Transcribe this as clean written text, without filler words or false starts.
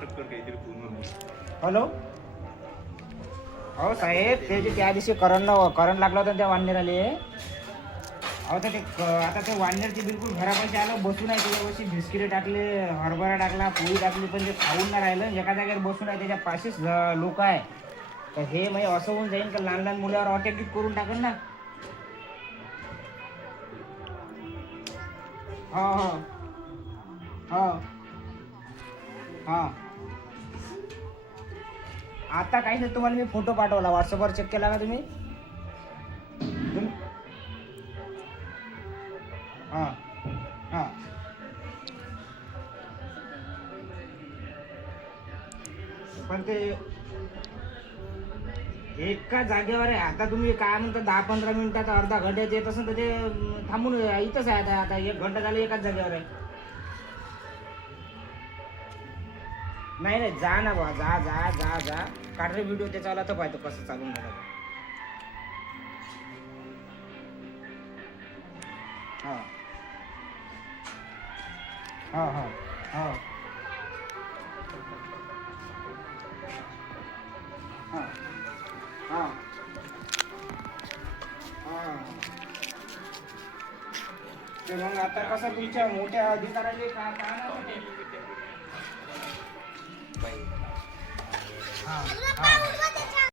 नाटक कर काहीतरी पूर्ण. हॅलो. हो साहेब, ते जे त्या दिवशी करंट लागला होता त्या वाननेराले. अहो तर ते आता ते वाननेरची बिलकुल घरापाशी आलं, बसून आहे त्याच्यापाशी. बिस्किटे टाकले, हरभरा टाकला, पोळी टाकली, पण ते खाऊन नाही राहिलं. एका जागेवर बसून आहे, त्याच्या पाशीच लोक आहे. तर हे म्हणजे असं होऊन जाईल का लहान लहान मुलावर अटॅक करून टाकेल ना. हो हो हो हां. आता काही नाही, तुम्हाला मी फोटो पाठवला व्हॉट्सअपवर, चेक केला का तुम्ही? हां हां. पण ते एका जागेवर आहे. आता तुम्ही काय म्हणता 10-15 मिनिटात, अर्धा घंट्यात येत असेल तर ते थांबून इथंच आहे. आता आता 1 घंटा झाला एकाच जागेवर आहे. नाही नाही, जा ना बा, जा जा जा जा. काढ रे व्हिडिओ त्याचा, तर पाहतो कसं चालून झालं. हां हां हां हां हां हां हां. ते मग आता कसं तुमच्या मोठ्या अधिकाऱ्याने काय काय हां हां.